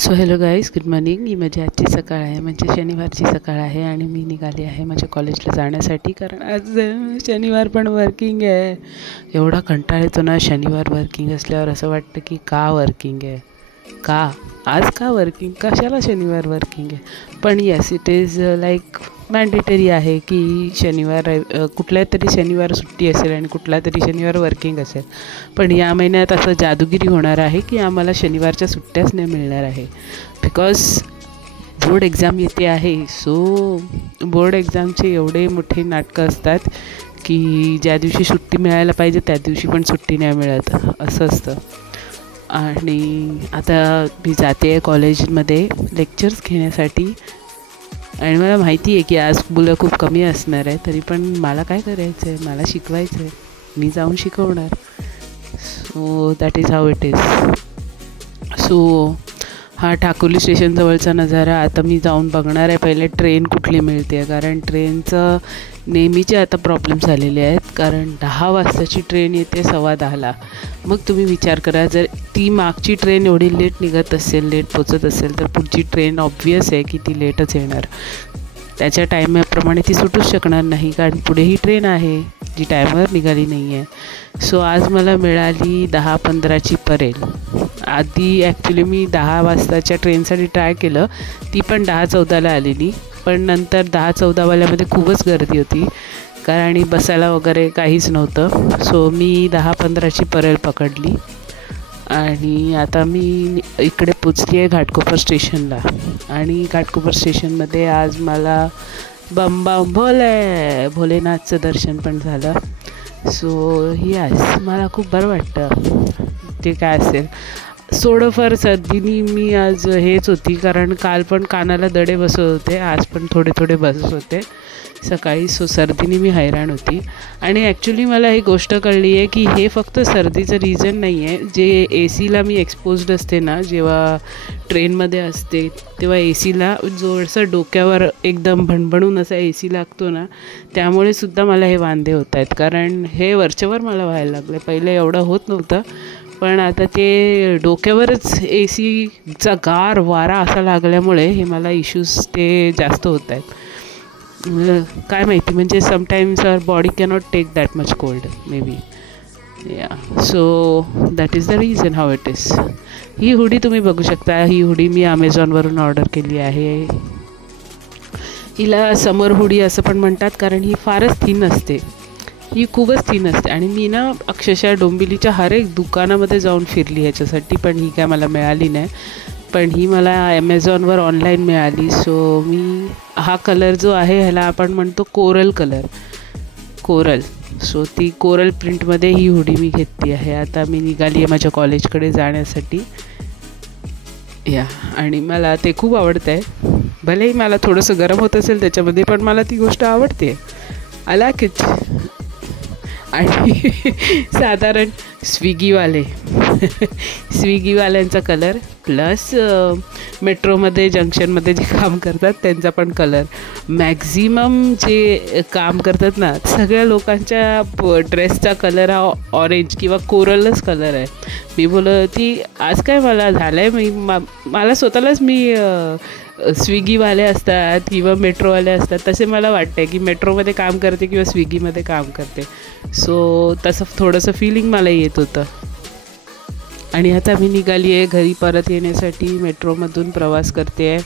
So hello guys, good morning. ही माझी आजची सकाळ आहे, म्हणजे शनिवारची सकाळ आहे आणि मी निघाली आहे माझ्या कॉलेजला जाण्यासाठी, कारण आज शनिवार पण वर्किंग आहे. एवढा कंटाळा येतो ना शनिवार वर्किंग असल्यावर. असं वाटतं की का वर्किंग आहे, का आज का वर्किंग, कशाला शनिवार वर्किंग आहे. पण yes, it is like mandatory आहे की शनिवार कुठल्या तरी शनिवार सुट्टी असेल आणि कुठला तरी शनिवार वर्किंग असेल. पण या महिन्यात असं जादूगिरी होणार आहे की आम्हाला शनिवारच्या सुट्ट्याच नाही मिळणार आहे, बिकॉज बोर्ड एक्झाम येते आहे. सो बोर्ड एक्झामचे एवढे मोठे नाटकं असतात की ज्या दिवशी सुट्टी मिळायला पाहिजे त्या दिवशी पण सुट्टी नाही मिळत, असं असतं. आणि आता मी जाते आहे कॉलेजमध्ये लेक्चर्स घेण्यासाठी, आणि मला माहिती आहे की आज मुलं खूप कमी असणार आहे, तरी पण मला काय करायचं आहे, मला शिकवायचं आहे, मी जाऊन शिकवणार. So that is how it is. So हा ठाकुर्ली स्टेशनजवळचा नजारा आता मी जाऊन बघणार आहे. पहिले ट्रेन कुठली मिळते, कारण ट्रेनचं नेहमीचे आता प्रॉब्लेम झालेले आहेत. कारण 10 वाजताची ट्रेन येते 10:15ला. मग तुम्ही विचार करा, जर ती मागची ट्रेन एवढी लेट निघत असेल, लेट पोचत असेल, तर पुढची ट्रेन ऑब्वियस आहे की ती लेटच येणार. त्याच्या टायमाप्रमाणे ती सुटूच शकणार नाही, कारण पुढे ही ट्रेन आहे जी टायमावर निघाली नाही आहे. सो आज मला मिळाली 10:15ची परेल. आधी ॲक्च्युली मी 10 वाजताच्या ट्रेनसाठी ट्राय केलं, ती पण 10:14ला आलेली. पण नंतर 10:14वाल्यामध्ये खूपच गर्दी होती, कारण आणि बसायला वगैरे काहीच नव्हतं. सो मी 10:15ची परेल पकडली आणि आता मी इकडे पोचली आहे घाटकोपर स्टेशनला. आणि घाटकोपर स्टेशनमध्ये आज मला बम भोलेनाथचं दर्शन पण झालं. सो यस, मला खूप बरं वाटतं. ते काय असेल, थोडंफार सर्दीनी मी आज हेच होती, कारण काल पण कानाला दडे बसत होते, आज पण थोडे बसत होते सकाळी. सो सर्दीने मी हैराण होती. आणि ॲक्च्युली मला ही गोष्ट कळली आहे की हे फक्त सर्दीचं रिझन नाही आहे. जे AC ला मी एक्सपोज्ड असते ना, जेव्हा ट्रेनमध्ये असते तेव्हा AC ला जोरसं डोक्यावर एकदम भणभणून असा AC लागतो ना, त्यामुळे सुद्धा मला हे वांदे होत आहेत. कारण हे वरच्यावर मला व्हायला लागलं, पहिले एवढं होत नव्हतं, पण आता ते डोक्यावरच ACचा गार वारा असा लागल्यामुळे हे मला इश्यूज ते जास्त होत आहेत. काय माहिती, म्हणजे sometimes our body cannot take that much cold may be. Yeah, so that is the reason how it is. ही हुडी तुम्ही बघू शकता. ही हुडी मी अमेझॉनवरून ऑर्डर केली आहे. हिला समर हुडी असं पण म्हणतात, कारण ही फारच थिन असते, ही खूपच थिन असते. आणि मी ना अक्षरशः डोंबिवलीच्या हर एक दुकानामध्ये जाऊन फिरली ह्याच्यासाठी, पण ही काय मला मिळाली नाही. पण ही मला ॲमेझॉनवर ऑनलाईन मिळाली. सो मी हा कलर जो आहे ह्याला आपण म्हणतो कोरल कलर, कोरल. सो ती कोरल प्रिंटमध्ये ही हुडी मी घेतली आहे. आता मी निघाली आहे माझ्या कॉलेजकडे जाण्यासाठी. या, आणि मला ते खूप आवडतं आहे. भलेही मला थोडंसं गरम होत असेल त्याच्यामध्ये, पण मला ती गोष्ट आवडते. I like it. आणि साधारण स्विगीवाल्यांचा कलर प्लस मेट्रोमध्ये जंक्शनमध्ये जे काम करतात त्यांचा पण कलर, मॅक्झिमम जे काम करतात ना सगळ्या लोकांच्या ड्रेसचा कलर हा ऑरेंज किंवा कोरलच कलर आहे. मी बोलती आज काय मला झालं आहे, मला स्वतःलाच मी स्विगीवाले असतात किंवा मेट्रोवाले असतात तसे मला वाटतं की मेट्रोमध्ये काम करते किंवा स्विगीमध्ये काम करते. सो तसं थोडंसं फिलिंग मला येत होतं. आणि आता मी निघाली आहे घरी परत येण्यासाठी. मेट्रोमधून प्रवास करते आहे.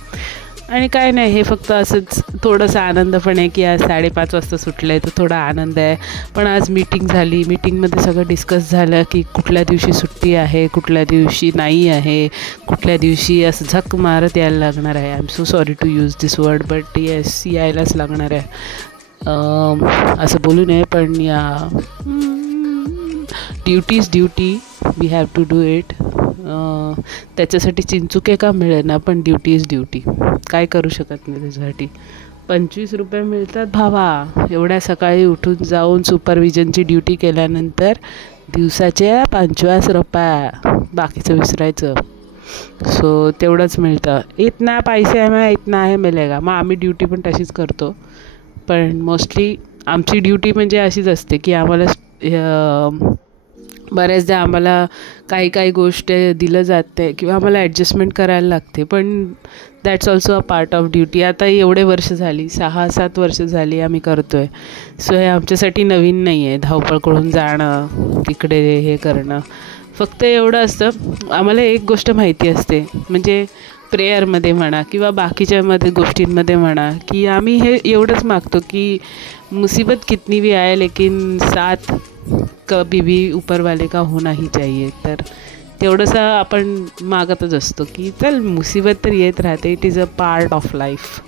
आणि काय नाही, हे फक्त असंच थोडंसं आनंद पण आहे की आज 5:30 वाजता सुटलं आहे, तर थोडा आनंद आहे. पण आज मीटिंग झाली, मीटिंगमध्ये सगळं डिस्कस झालं की कुठल्या दिवशी सुट्टी आहे, कुठल्या दिवशी नाही आहे, कुठल्या दिवशी असं झक मारत यायला लागणार आहे. I am so sorry to use this word, but yes, यायलाच लागणार आहे. असं बोलू नये, पण या duty we have to do it. त्याच्यासाठी चिंचुके का मिळेना, पण ड्युटी इज ड्युटी, काय करू शकत नाही त्याच्यासाठी. 25 रुपये मिळतात भावा, एवढ्या सकाळी उठून जाऊन सुपरविजनची ड्युटी केल्यानंतर दिवसाचे 25 रुपये, बाकीचं विसरायचं. सो तेवढंच मिळतं. इतना पैसे आहे इतना आहे मिळेगा. मग आम्ही ड्युटी पण तशीच करतो, पण मोस्टली आमची ड्युटी म्हणजे अशीच असते की आम्हाला बऱ्याचदा आम्हाला काही काही गोष्टी दिलं जाते किंवा आम्हाला ॲडजस्टमेंट करायला लागते, पण that's also a part of duty. आता एवढे वर्ष झाली, 6-7 वर्ष झाली आम्ही करतो आहे. सो हे आमच्यासाठी नवीन नाही आहे, धावपळ करून जाणं, तिकडे हे करणं. फक्त एवढं असतं, आम्हाला एक गोष्ट माहिती असते, म्हणजे प्रेयरमध्ये म्हणा किंवा बाकीच्यामध्ये गोष्टींमध्ये म्हणा, की आम्ही हे एवढंच मागतो की मुसीबत कितनी भी आए लेकिन साथ कभी भी ऊपर वाले का होना ही चाहिए. तर तेवढंसं आपण मागतच असतो की चल मुसीबत तर येत राहते, it is a part of life,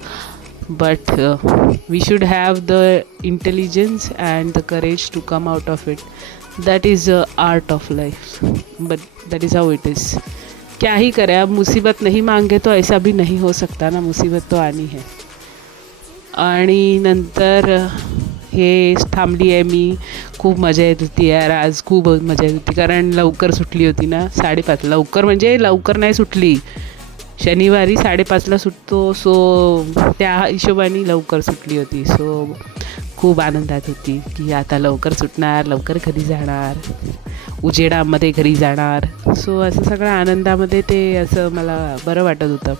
but we should have the intelligence and the courage to come out of it. That is a art of life, but that is how it is. क्या ही करें, अब मुसीबत नहीं मांगे तो ऐसा भी नहीं हो सकता ना, मुसीबत तो आनी है. आणि नंतर हे थांबली आहे मी. खूप मजा येत होती यार, आज खूप मजा येत होती, कारण लवकर सुटली होती ना, 5:30. लवकर म्हणजे लवकर नाही सुटली, शनिवारी 5:30ला सुटतो, सो त्या हिशोबाने लवकर सुटली होती. सो खूप आनंदात होती की आता लवकर सुटणार, लवकर घरी जाणार, उजेडामध्ये घरी जाणार. सो असं सगळं आनंदामध्ये ते असं मला बरं वाटत होतं.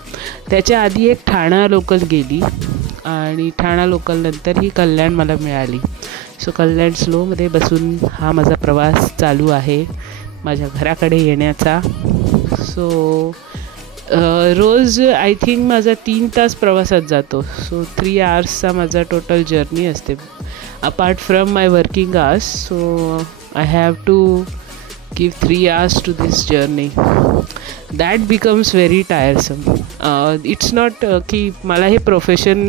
त्याच्या आधी एक ठाणा लोकल गेली आणि ठाणा लोकलनंतर ही कल्याण मला मिळाली. सो कल्याण स्लोमध्ये बसून हा माझा प्रवास चालू आहे माझ्या घराकडे येण्याचा. सो रोज आय थिंक माझा 3 तास प्रवासात जातो. सो 3 आवर्सचा माझा टोटल जर्नी असते apart from my working hours. So I have to give 3 hours to this journey. That becomes very tiresome. It's not की मला हे प्रोफेशन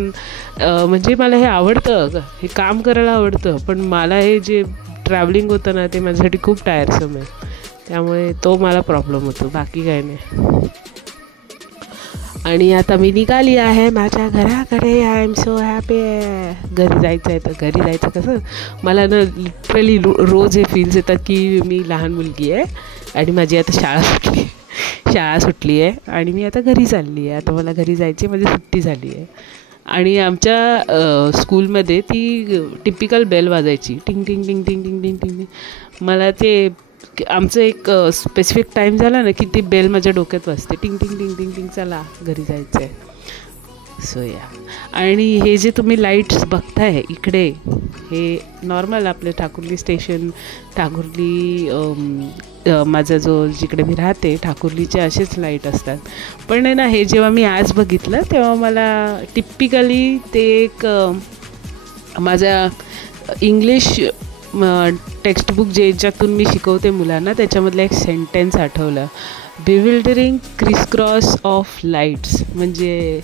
म्हणजे मला हे आवडतं, हे काम करायला आवडतं, पण मला हे जे ट्रॅव्हलिंग होतं ना ते माझ्यासाठी खूप टायरसम आहे. त्यामुळे तो मला प्रॉब्लेम होतो, बाकी काही नाही. आणि आता मी निघाली आहे माझ्या घराकडे. I am so happy. घरी जायचं आहे. तर घरी जायचं कसं, मला ना लिटरली रोज हे फील्स येतात की मी लहान मुलगी आहे आणि माझी आता शाळा सुटली आहे आणि मी आता घरी चालली आहे. आता मला घरी जायची, माझी सुट्टी झाली आहे. आणि आमच्या स्कूलमध्ये ती टिपिकल बेल वाजायची, टिंग टिंग टिंग टिंग टिंग टिंग टिंग. मला ते आमचं एक स्पेसिफिक टाईम झाला ना की ती बेल माझ्या डोक्यात वाजते, टिंग टिंग टिंग टिंग टिंग, चला घरी जायचं आहे. सो या. आणि हे जे तुम्ही लाईट्स बघताय इकडे, हे नॉर्मल आपले ठाकुर्ली स्टेशन, ठाकुर्ली माझा जो जिकडे मी राहते ठाकुर्लीचे असेच लाईट असतात. पण आहे ना, हे जेव्हा मी आज बघितलं तेव्हा मला टिपिकली ते एक माझ्या इंग्लिश टेक्स्टबुक ज्याच्यातून मी शिकवते मुलांना, त्याच्यामधलं एक सेंटेन्स आठवलं, बिविल्डरिंग क्रिसक्रॉस ऑफ लाईट्स. म्हणजे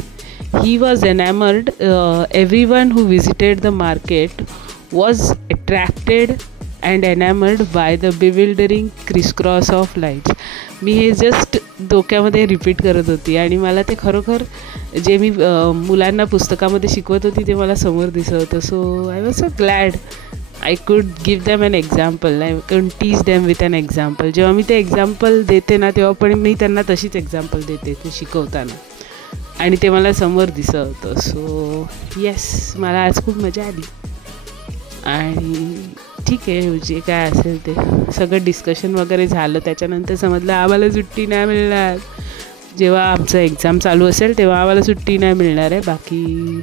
he was enamoured, everyone who visited the market was attracted and enamoured by the bewildering crisscross of lights. मी हे जस्ट डोक्यामध्ये रिपीट करत होती आणि मला ते खरोखर जे मी मुलांना पुस्तकामध्ये शिकवत होती ते मला समोर दिसत होतं. So I was so glad I could give them an example. I could teach them with an example. जेव्हा मी ते एक्झाम्पल देते ना तेव्हा पण मी त्यांना तशीच एक्झाम्पल देते ते शिकवताना, आणि ते मला समोर दिसत होतं. सो येस, मला आज खूप मजा आली. आणि ठीक आहे, जे काय असेल ते सगळं डिस्कशन वगैरे झालं. त्याच्यानंतर समजलं आम्हाला सुट्टी नाही मिळणार. जेव्हा आमचं एक्झाम चालू असेल तेव्हा आम्हाला सुट्टी नाही मिळणार आहे. बाकी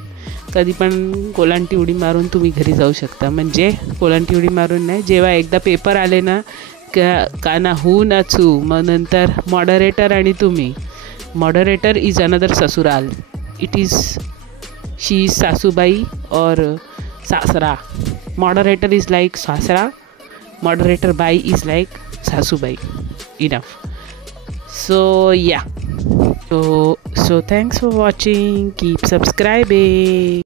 कधी पण कोलांटी उडी मारून तुम्ही घरी जाऊ शकता. म्हणजे कोलांटी उडी मारून नाही, जेव्हा एकदा पेपर आले ना का ना हू ना चू, मग नंतर मॉडरेटर आणि तुम्ही. मॉडरेटर इज अनदर ससुराल. इट इज शी इज सासूबाई और सासरा. मॉडरेटर इज लाईक सासरा, मॉडरेटर बाई इज लाईक सासूबाई. Enough. So yeah, so thanks for watching, keep subscribing.